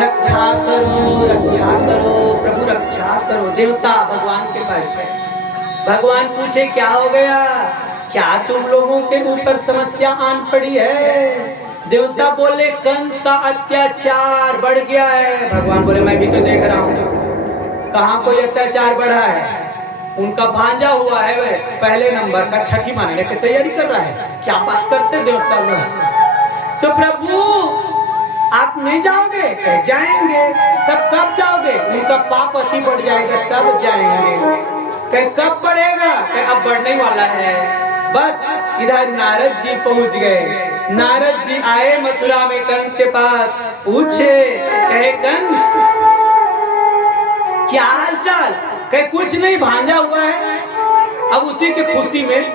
रक्षा करो प्रभु, रक्षा करो। देवता भगवान के पास गए। भगवान पूछे क्या हो गया, क्या तुम लोगों के ऊपर समस्या आन पड़ी है? देवता बोले कंस का अत्याचार बढ़ गया है। भगवान बोले मैं भी तो देख रहा हूँ, कहाँ कोई अत्याचार बढ़ा है? उनका भांजा हुआ है वे पहले नंबर का, छठी मारने की तैयारी कर रहा है। क्या बात करते देवता लोग? तो प्रभु आप नहीं जाओगे? कह जाएंगे। तब कब जाओगे? उनका पाप अति बढ़ जाएगा तब जाएंगे। कह कब बढ़ेगा? कह अब बढ़ने वाला है। बस इधर नारद जी पहुंच गए। नारद जी आए मथुरा में कंस के पास, पूछे कहे कंस क्या हाल चाल? कहे कुछ नहीं, भांजा हुआ है, अब उसी की खुशी में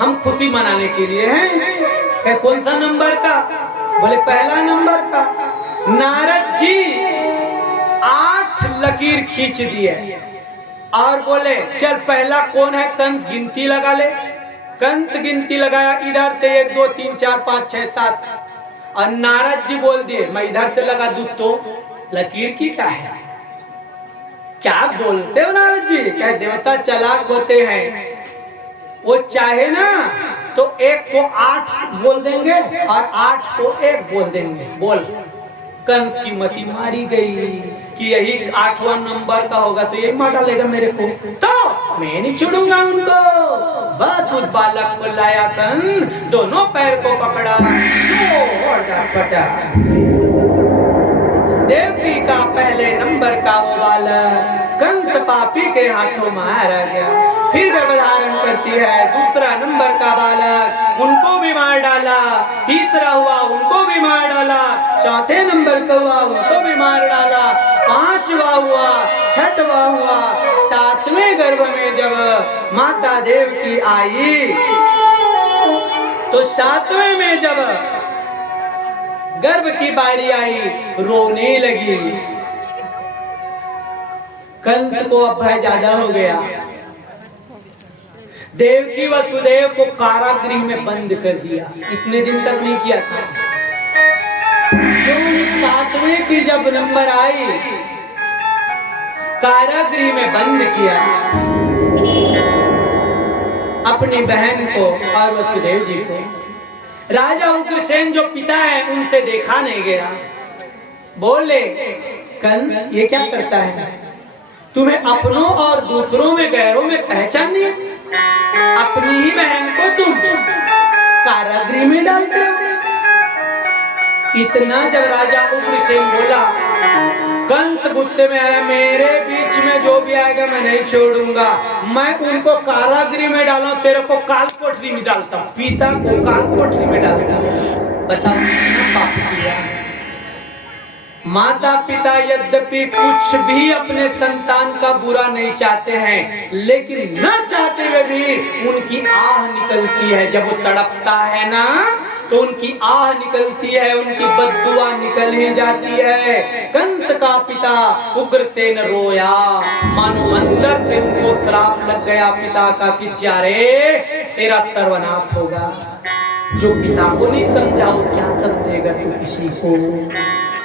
हम खुशी मनाने के लिए हैं। कहे कौन सा नंबर का? बोले पहला नंबर का। नारद जी 8 लकीर खींच दिए और बोले चल पहला कौन है? कंस गिनती लगा ले। कंस गिनती लगाया, इधर से 1 2 3 4 5 6 7। और नारद जी बोल दिए मैं इधर से लगा दूं तो लकीर की क्या है? क्या बोलते हो नारद जी? क्या देवता चालाक होते हैं, वो चाहे ना तो 1 को 8 बोल देंगे और 8 को 1 बोल देंगे। बोल कंस की मति मारी गई कि यही 8वां नंबर का होगा तो यही मार डालेगा मेरे को, तो मैं नहीं छोड़ूंगा उनको। बस उस बालक को लाया कंस, दोनों पैर को पकड़ा, जोरदार पटा। देवकी का पहले नंबर का वो बालक कंस पापी के हाथों मारा गया। फिर गर्भधारण करती है दूसरा नंबर का बालक, उनको भी मार डाला। तीसरा हुआ, उनको भी मार डाला। चौथे नंबर का हुआ, उनको भी मार डाला। 5वां हुआ, 6वां हुआ। 7वें गर्भ में जब माता देवकी आई तो 7वें में जब गर्भ की बारी आई रोने लगी। कंस को अब भय ज्यादा हो गया। देवकी वसुदेव को कारागृह में बंद कर दिया। इतने दिन तक नहीं किया था। जून 7वें की जब नंबर आई कारागृह में बंद किया अपनी बहन को और वसुदेव जी को। राजा उग्रसेन जो पिता है उनसे देखा नहीं गया। बोले कंस ये क्या करता है? तुम्हें अपनों और दूसरों में गैरों में पहचान नहीं? अपनी ही बहन को तुम कारागृह में डालते हो। इतना जब राजा उग्रसेन बोला, कंस गुस्से में आया, मेरे बीच में जो भी आएगा मैं नहीं छोड़ूंगा। मैं उनको कारागृह में डालूं, तेरे को काल कोठरी में डालता हूं। पिता को काल कोठरी में डालता हूं। बताओ कितना पाप किया। माता पिता यद्यपि कुछ भी अपने संतान का बुरा नहीं चाहते हैं, लेकिन न चाहते हुए भी उनकी आह निकलती है। जब वो तड़पता है ना तो उनकी आह निकलती है, उनकी बद्दुआ निकल ही जाती है। कंस का पिता उग्रसेन रोया, मानो अंदर से उनको श्राप लग गया पिता का कि जा रे तेरा सर्वनाश होगा। जो पिता को नहीं समझाओ क्या समझेगा तू किसी को।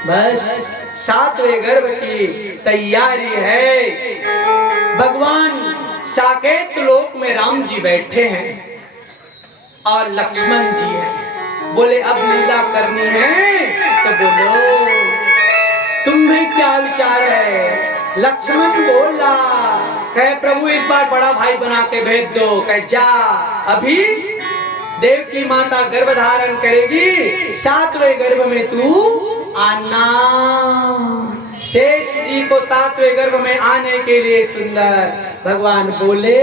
बस 7वें गर्भ की तैयारी है। भगवान साकेत लोक में राम जी बैठे हैं और लक्ष्मण जी हैं। बोले अब लीला करनी है तो बोलो तुम्हें क्या विचार है? लक्ष्मण बोला, कहे प्रभु एक बार बड़ा भाई बना के भेज दो। कहे जा, अभी देव की माता गर्भ धारण करेगी, 7वें गर्भ में तू आना। शेष जी को 7वें गर्भ में आने के लिए सुंदर भगवान बोले।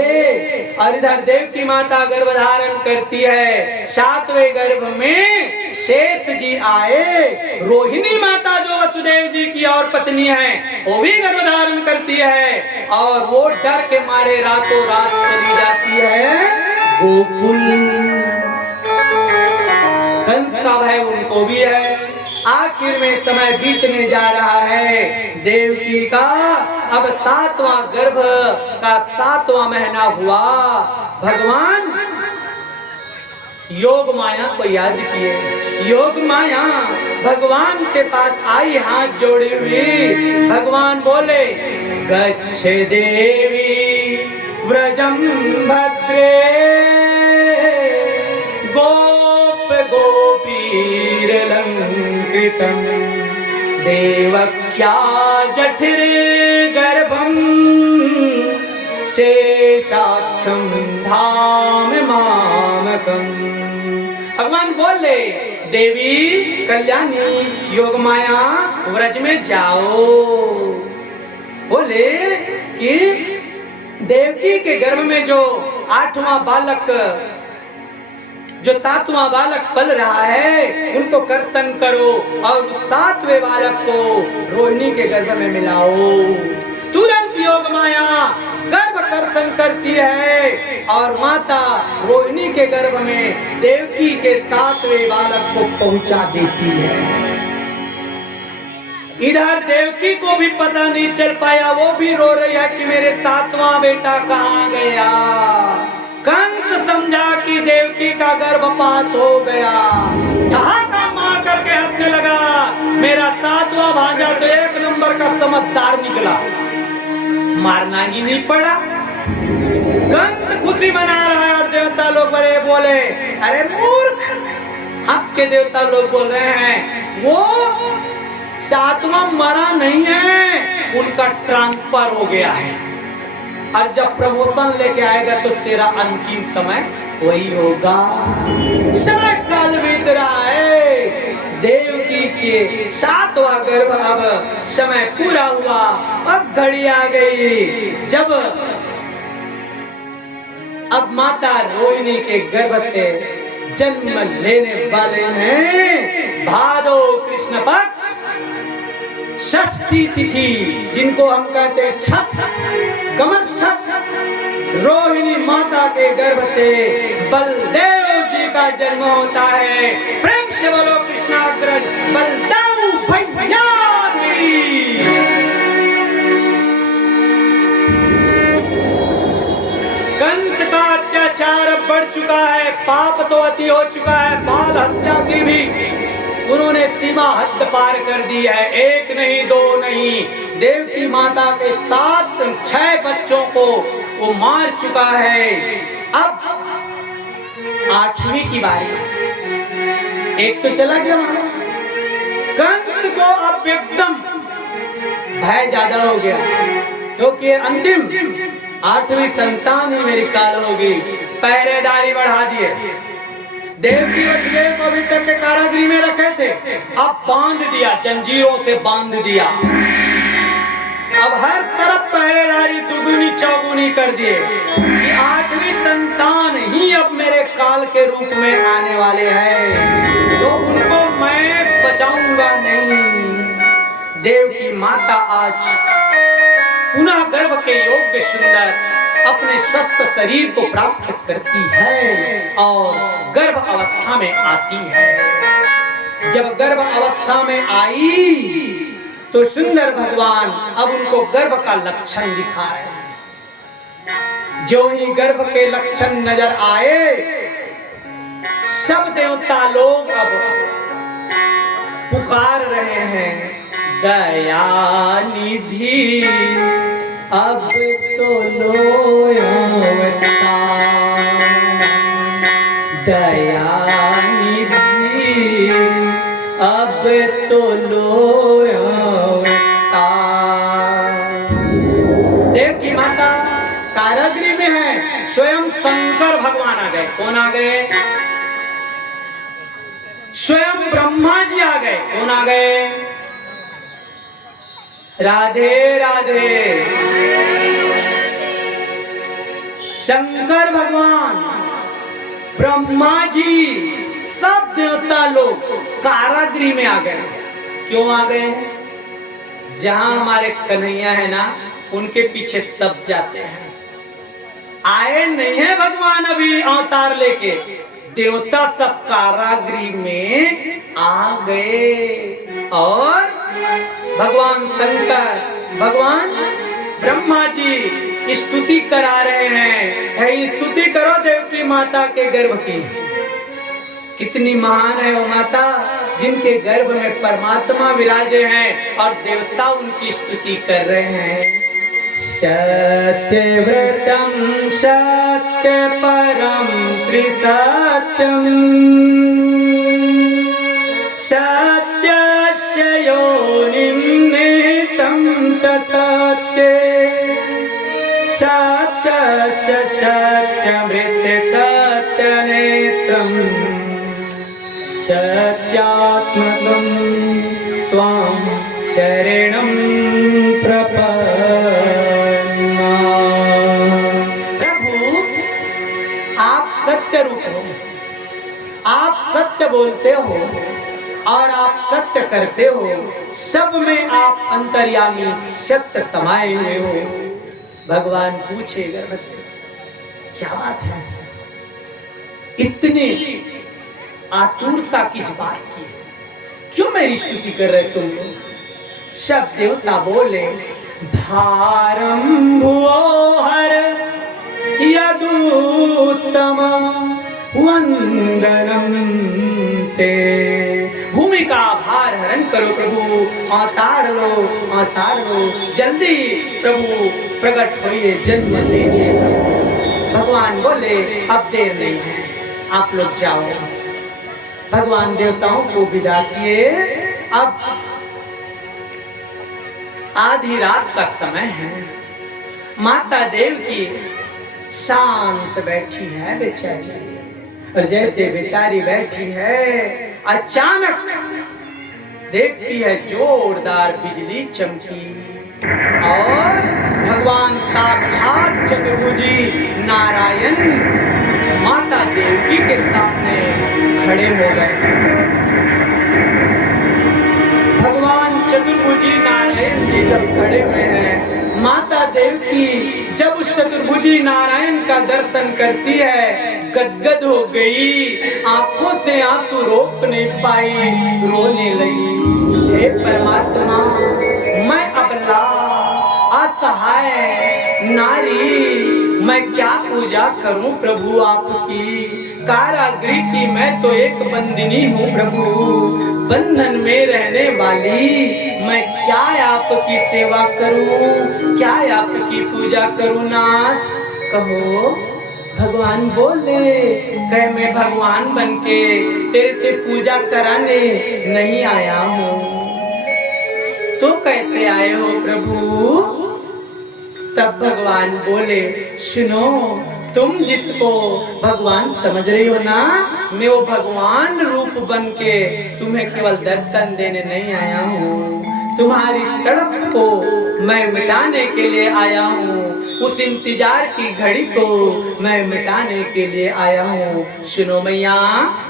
और इधर देव की माता गर्भ धारण करती है, 7वें गर्भ में शेष जी आए। रोहिणी माता जो वसुदेव जी की और पत्नी है वो भी गर्भ धारण करती है और वो डर के मारे रातों रात चली जाती है गोकुल। कंस का भय उनको भी है। आखिर में समय बीतने जा रहा है। देवकी का अब 7वां गर्भ का 7वां महीना हुआ। भगवान योग माया को याद किए। योग माया भगवान के पास आई हाथ जोड़ी हुई। भगवान बोले गच्छ देवी व्रजम भद्रे गोप गोपीर लंकृतम देवख्या जठिर गर्भम शेषाख्यम धाम मामकम। भगवान बोले देवी कल्याणी योग माया व्रज में जाओ। बोले कि देवकी के गर्भ में जो 8वां बालक जो 7वां बालक पल रहा है उनको कर्षण करो और 7वें बालक को रोहिणी के गर्भ में मिलाओ। तुरंत योग माया गर्भ कर्षण करती है और माता रोहिणी के गर्भ में देवकी के 7वें बालक को पहुंचा देती है। इधर देवकी को भी पता नहीं चल पाया, वो भी रो रही है कि मेरे 7वां बेटा कहाँ गया। कंस समझा कि देवकी का गर्भपात हो गया, ठहाका मार करके हंसने लगा। मेरा 7वां भांजा तो 1 नंबर का समझदार निकला, मारना ही नहीं पड़ा। कंस खुशी मना रहा है और देवता लोग बड़े बोले अरे मूर्ख। हंस के देवता लोग बोल रहे हैं वो 7वां मरा नहीं है, उनका ट्रांसफर हो गया है और जब प्रमोशन लेके आएगा तो तेरा अंतिम समय वही होगा। समय काल बीत रहा है, देवकी के 7वां गर्भ अब समय पूरा हुआ। अब घड़ी आ गई जब अब माता रोहिणी के गर्भ से जन्म लेने वाले हैं। भादो कृष्ण पक्ष षष्ठी तिथि जिनको हम कहते हैं छठ, कमर छठ, रोहिणी माता के गर्भ से बलदेव जी का जन्म होता है। प्रेम से बोलो कृष्णाग्रज बलदेव भैया की। कंस का अत्याचार बढ़ चुका है, पाप तो अति हो चुका है, बाल हत्या की भी उन्होंने सीमा हद पार कर दी है। 1 नहीं 2 नहीं, देवकी माता के 7-6 बच्चों को वो मार चुका है। अब 8वीं की बारी, एक तो चला गया। कंस को अब एकदम भय ज्यादा हो गया क्योंकि अंतिम 8वीं संतान ही मेरी काल होगी। पहरेदारी बढ़ा दिए। देवकी वसुदेव को अभी तक के कारागृह में रखे थे, अब बांध दिया, जंजीरों से बांध दिया। अब हर तरफ पहरेदारी दुगुनी चौगुनी कर दिए कि 8वीं संतान ही अब मेरे काल के रूप में आने वाले हैं, तो उनको मैं बचाऊंगा नहीं। देवकी माता आज पुनः गर्भ के योग्य सुंदर अपने स्वस्थ शरीर को प्राप्त करती है और गर्भ अवस्था में आती है। जब गर्भ अवस्था में आई तो सुंदर भगवान अब उनको गर्भ का लक्षण दिखाए। जो ही गर्भ के लक्षण नजर आए सब देवता लोग अब पुकार रहे हैं दया निधि अब तो लो अवतार, दया निधि अब तो लो अवतार। देवकी माता कारागृह में है, स्वयं शंकर भगवान आ गए। कौन आ गए? स्वयं ब्रह्मा जी आ गए। कौन आ गए? राधे राधे। शंकर भगवान, ब्रह्मा जी, सब देवता लोग कारागृह में आ गए। क्यों आ गए? जहां हमारे कन्हैया है ना, उनके पीछे सब जाते हैं। आए नहीं है भगवान अभी अवतार लेके, देवता सब कारागृह में आ गए और भगवान शंकर, भगवान ब्रह्मा जी स्तुति करा रहे हैं। स्तुति करो देवकी माता के गर्भ की। कितनी महान है वो माता जिनके गर्भ में परमात्मा विराजे हैं और देवता उनकी स्तुति कर रहे हैं। सत्यव्रतम सत्य परम त्रिसत्यम सत्यस्य योनिं निहितं च सत्ये सत्यस्य सत्यमृत सत्यनेत्रम् सत्यात्मकं त्वां शरणं प्रपन्ना। प्रभु आप सत्य रूप हो, आप सत्य बोलते हो और आप सत्य करते हो, सब में आप अंतर्यामी सत्य समाये हुए हो। भगवान पूछे गर्भवती क्या बात है, इतने आतुरता किस बात की, क्यों मेरी स्तुति कर रहे तुम लोग? सब देवता बोले भारम भुवोहर यदुत्तम वंदनम ते। भूमि का भार हरण करो प्रभु, अवतार लो जल्दी प्रभु प्रकट होइए, जन्म लीजिए। भगवान बोले अब देर नहीं है, आप लोग जाओ। भगवान देवताओं को विदा किए। अब आधी रात का समय है, माता देव की शांत बैठी है बेचारी, और जैसे बेचारी बैठी है अचानक देखती है जोरदार बिजली चमकी और भगवान साक्षात चतुर्भुजी नारायण माता देवकी के सामने खड़े हो गए। भगवान चतुर्भुजी नारायण जी जब खड़े हुए हैं, माता देवकी जब उस चतुर्भुजी नारायण का दर्शन करती है गदगद हो गई, आंखों से आंसू रोक नहीं पाई, रोने लगी। हे परमात्मा, मैं अबला असहाय नारी, मैं क्या पूजा करूं प्रभु आपकी? कारागृह की मैं तो एक बंदिनी हूँ प्रभु, बंधन में रहने वाली, मैं क्या आपकी सेवा करूं, क्या आपकी पूजा करूं नाथ? कहो। भगवान बोले कह मैं भगवान बनके तेरे से पूजा कराने नहीं आया हूँ। तो कैसे आए हो प्रभु? तब भगवान बोले सुनो, तुम जिसको भगवान समझ रही हो ना, मैं वो भगवान रूप बनके तुम्हें केवल दर्शन देने नहीं आया हूँ, तुम्हारी तड़प को मैं मिटाने के लिए आया हूँ, उस इंतजार की घड़ी को मैं मिटाने के लिए आया हूँ। सुनो मैया,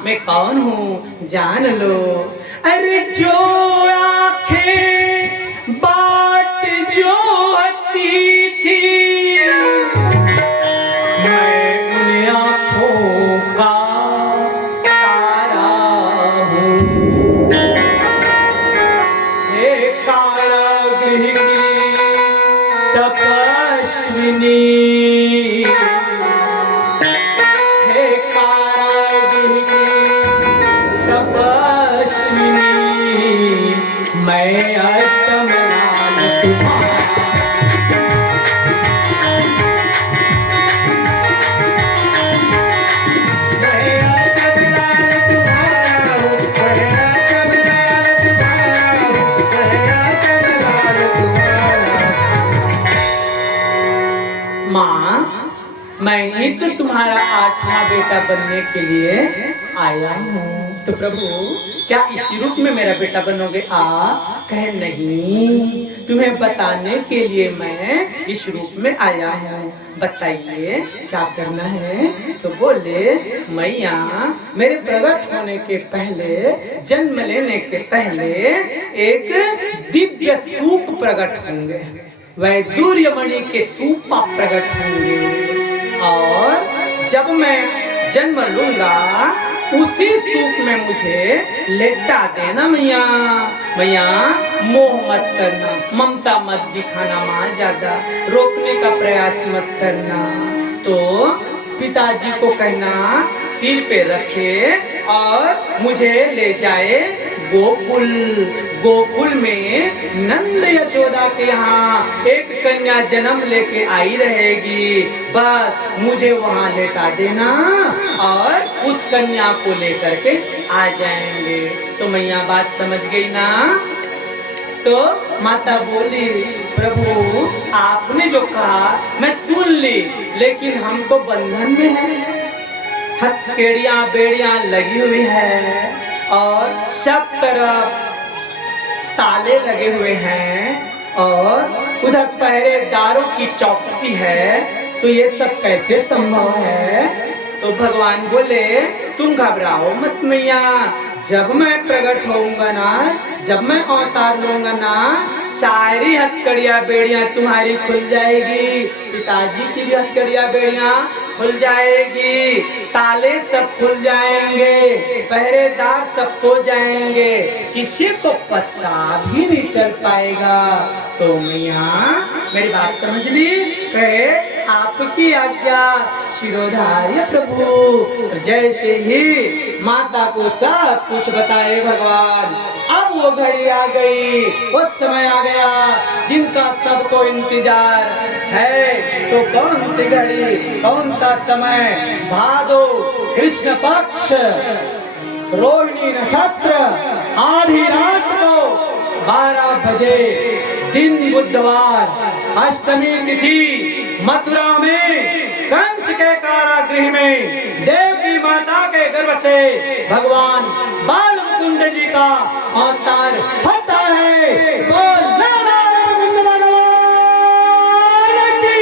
मैं कौन हूँ जान लो। अरे जो आंखें बाट जो हती थी, मैं उन आंखों का तारा हूँ। हे कारागृह की तपस्विनी, हे कारागृह की तपस्विनी, मैं अष्टमलाल तुम्हारा। माँ, मैं ही तो तुम्हारा 8वां बेटा बनने के लिए आया हूँ। तो प्रभु क्या इसी रूप में मेरा बेटा बनोगे? कहे नहीं, तुम्हें बताने के लिए मैं इस रूप में आया हूँ। बताइए क्या करना है? तो बोले मैया, मेरे प्रकट होने के पहले, जन्म लेने के पहले एक दिव्य सूप प्रकट होंगे, वैदुर्यमणि के सूप प्रकट होंगे, और जब मैं जन्म लूंगा उसी सूप में मुझे लेटा देना मैया। मैया मोह मत करना, ममता मत दिखाना माँ, ज्यादा रोकने का प्रयास मत करना। तो पिताजी को कहना सिर पे रखे और मुझे ले जाए गोकुल। गोकुल में नंद यशोदा के यहाँ एक कन्या जन्म लेके आई रहेगी, बस मुझे वहाँ लेटा देना और उस कन्या को लेकर के आ जाएंगे। तो मैया बात समझ गई ना? तो माता बोली, प्रभु आपने जो कहा मैं सुन ली, लेकिन हम तो बंधन में हैं, हथकड़ियां बेड़ियां लगी हुई है और सब तरफ ताले लगे हुए हैं और उधर पहरेदारों की चौकसी है, तो ये सब कैसे संभव है? तो भगवान बोले, तुम घबराओ मत मैया, जब मैं प्रकट होऊंगा ना, जब मैं अवतार लूंगा ना, सारी हथकड़ियां बेड़ियां तुम्हारी खुल जाएगी, पिताजी की भी हथकड़ियां बेड़ियां खुल जाएगी, ताले सब खुल जाएंगे, पहरेदार सब सो जाएंगे, किसी को पता भी नहीं चल पाएगा। तो मैया मेरी बात समझ ली? कहे आपकी आज्ञा शिरोधार्य प्रभु। जैसे ही माता को सब कुछ बताए भगवान, अब वो घड़ी आ गई, वो समय आ गया जिनका सबको इंतजार है। तो कौन सी घड़ी, कौन सा समय? भादो कृष्ण पक्ष रोहिणी नक्षत्र, आधी रात को 12 बजे, दिन बुधवार, अष्टमी तिथि, मथुरा में कंस के कारागृह में देवी माता के गर्भ से भगवान बाल मुकुंद जी का अवतार होता है। बोल नारायण मुकुंद भगवान की।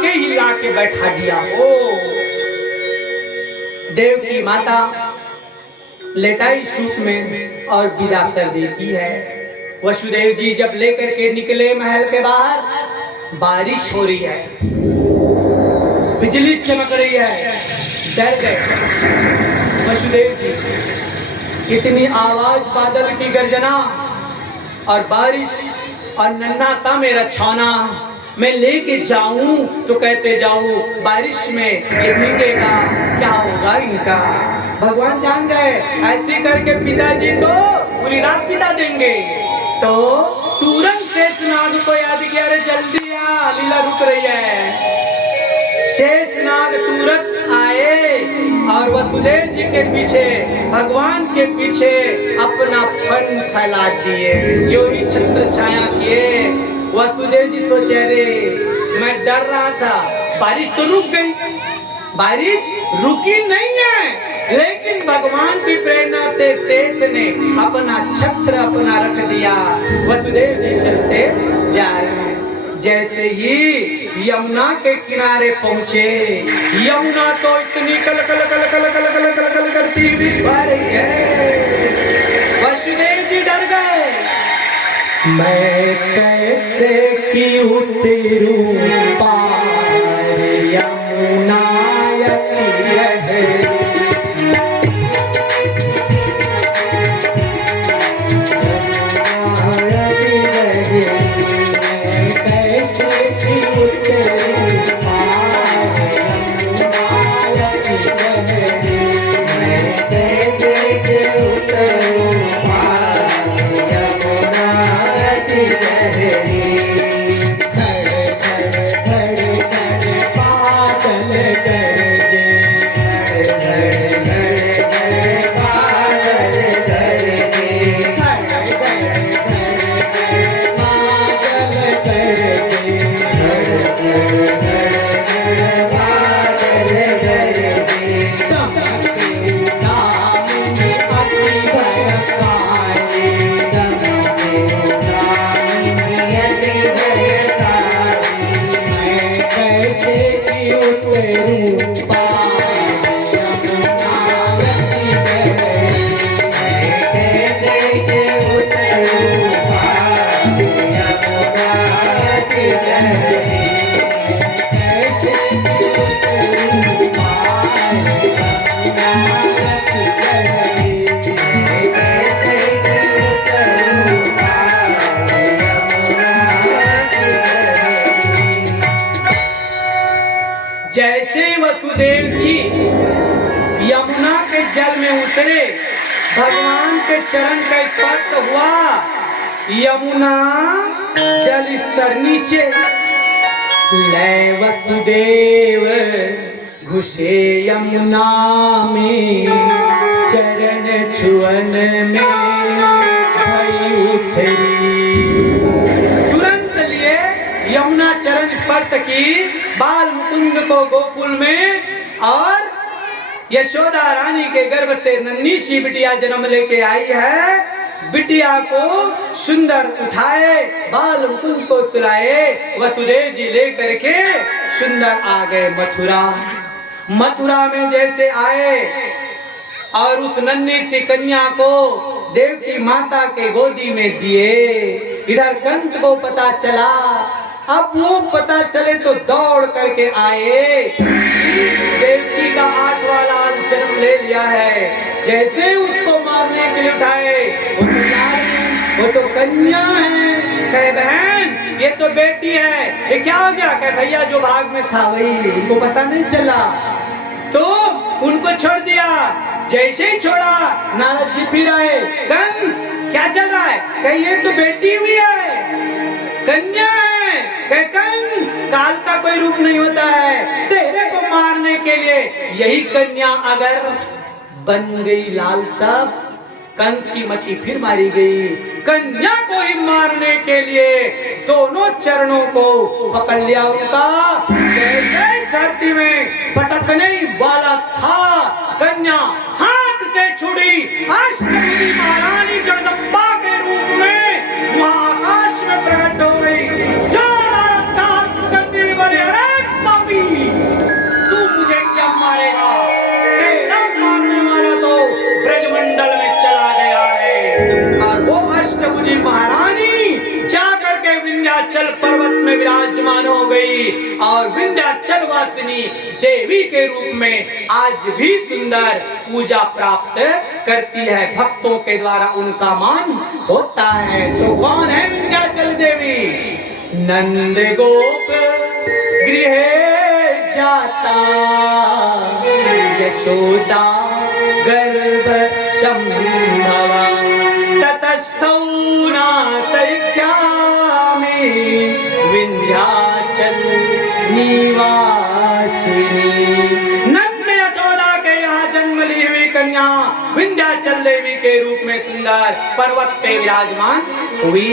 के हिला के बैठा दिया हो। देव की माता लेटाई सूप में और विदा कर देती है। वसुदेव जी जब लेकर के निकले महल के बाहर, बारिश हो रही है, बिजली चमक रही है, डर गए वसुदेव जी। कितनी आवाज, बादल की गर्जना और बारिश और नन्हा सा मेरा छाना, मैं लेके जाऊं तो कैसे जाऊं? बारिश में ये भीगेगा, क्या होगा इनका? भगवान जान गए, ऐसे करके पिताजी तो पूरी रात बिता देंगे। तो तुरंत शेषनाग को याद किया, अरे जल्दी आ, लीला रुक रही है। शेषनाग तुरंत आए और वसुदेव जी के पीछे, भगवान के पीछे अपना फन फैला दिए, जो ही छत्र छाया किए। वसुदेव जी सोचे, अरे मैं डर रहा था, बारिश तो रुक गई। बारिश रुकी नहीं है, लेकिन भगवान की प्रेरणा से शेष ने अपना छत्र अपना रख दिया। वसुदेव जी चलते जा रहे हैं। जैसे ही यमुना के किनारे पहुंचे, यमुना तो इतनी कल कल कल कल कल कल कल कल करती हुई बह रही है। वसुदेव जी डर गए, मैं कैसे की उतरूं पार यमुना भगवान के चरण का स्पर्श हुआ, यमुना जल स्तर नीचे, लय वसुदेव घुसे यमुना में, चरण छुअन में भई उथरी। तुरंत लिए यमुना चरण स्पर्श की बाल मुकुंद को गोकुल में, और यशोदा रानी के गर्भ से नन्ही सी बिटिया जन्म लेके आई है। बिटिया को सुंदर उठाए, बाल मुकुंद को सुलाए, वसुदेव जी लेकर के सुंदर आ गए मथुरा। मथुरा में जैसे आए और उस नन्ही सी कन्या को देव की माता के गोदी में दिए, इधर कंस को पता चला। अब वो पता चले तो दौड़ करके आए, देवकी का 8वां लाल जन्म ले लिया है। जैसे उसको मारने के लिए उठाए, वो तो कन्या है। कहे बहन ये तो बेटी है, ये क्या हो गया? कहे भैया जो भाग में था वही, उनको पता नहीं चला तो उनको छोड़ दिया। जैसे ही छोड़ा नारद जी फिर आए, कंस क्या चल रहा है? कहे ये तो बेटी भी है, कन्या है। कहे कंस काल का कोई रूप नहीं होता है, तेरे को मारने के लिए यही कन्या अगर बन गई लाल तब कंस की मति फिर मारी गई। कन्या को ही मारने के लिए दोनों चरणों को पकड़ लिया उनका। जैसे धरती में पटकने वाला था, कन्या हाथ से छुड़ी, अष्टभुजी महारानी जगदम्बा के रूप में वहां आकाश में प्रकट हो गई। तू मुझे क्या मारेगा? तेरा मारने वाला तो ब्रजमंडल में चला गया है। और वो अष्टभुजी महारानी जाकर के विंध्याचल पर्वत में विराजमान हो गई, और विंध्याचल वासिनी देवी के रूप में आज भी सुंदर पूजा प्राप्त करती है। भक्तों के द्वारा उनका मान होता है। तो कौन है विंध्याचल देवी? नंद गोप गृह जाता, यशोदा गर्भ संभवा, ततस्थौ नातरिक्ष्यामि विंध्याचल निवासिनी। नंद यशोदा के यहाँ जन्म ली हुई कन्या विंध्याचल देवी के रूप में सुंदर पर्वत पे विराजमान हुई।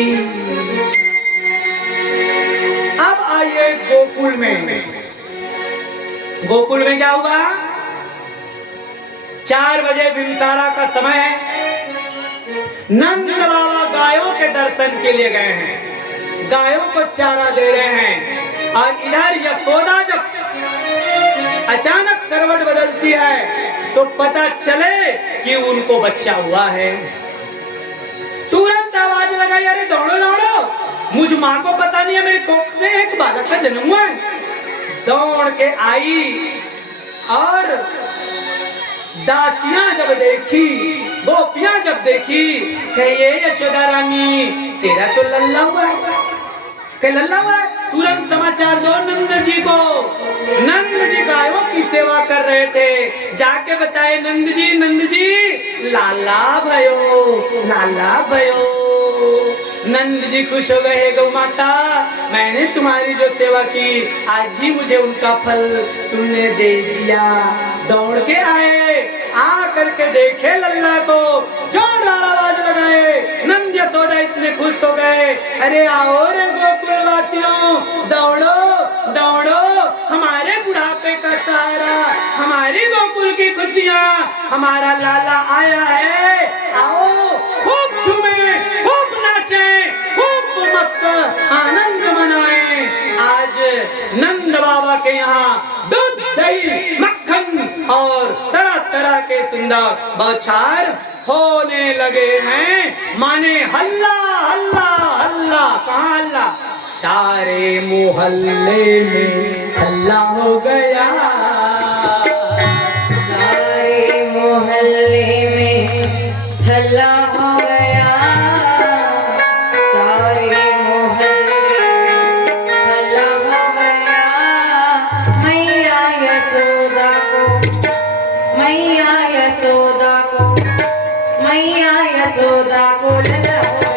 अब आइए गोकुल में। गोकुल में क्या हुआ? 4 बजे बिमसारा का समय है। नंद बाबा गायों के दर्शन के लिए गए हैं, गायों को चारा दे रहे हैं, और इधर यशोदा जब अचानक करवट बदलती है तो पता चले कि उनको बच्चा हुआ है। तुरंत आवाज लगाई, अरे दौड़ो दौड़ो, मुझ माँ को पता नहीं है मेरी कोख से एक बालक का जन्म हुआ है। दौड़ के आई और दासियां जब देखी, गोपियां जब देखी, कहे यशोदा रानी तेरा तो लल्ला हुआ है। कहे लल्ला हुआ है? तुरंत समाचार दो नंद जी को। नंद जी गायों की सेवा कर रहे थे, जाके बताए नंद जी लाला भयो, लाला भयो। नंद जी खुश हो गए, गौ माता मैंने तुम्हारी जो सेवा की आज ही मुझे उनका फल तुमने दे दिया। दौड़ के आए, आ करके देखे लल्ला को, जोरदार आवाज लगाए। नंद यशोदा इतने खुश हो गए, अरे आओ रे गोकुल वासियों, दौड़ो दौड़ो, हमारे बुढ़ापे का सहारा, हमारी गोकुल की खुशियाँ, हमारा लाला आया है। आओ खूब झूमे, खूब नाचे, खूब मस्त आनंद मनाए। आज नंद बाबा के यहाँ दूध, दही, मक्खन और तरह तरह के सुंदर बौछार होने लगे हैं। माने हल्ला हल्ला हल्ला। कहाँ हल्ला? सारे मोहल्ले में हल्ला हो गया, सारे मोहल्ले में हल्ला हो गया, सारे मोहल्ले में हल्ला हो गया। मैया यशोदा को, मैया यशोदा को, मैया मैया यशोदा को ललहुआ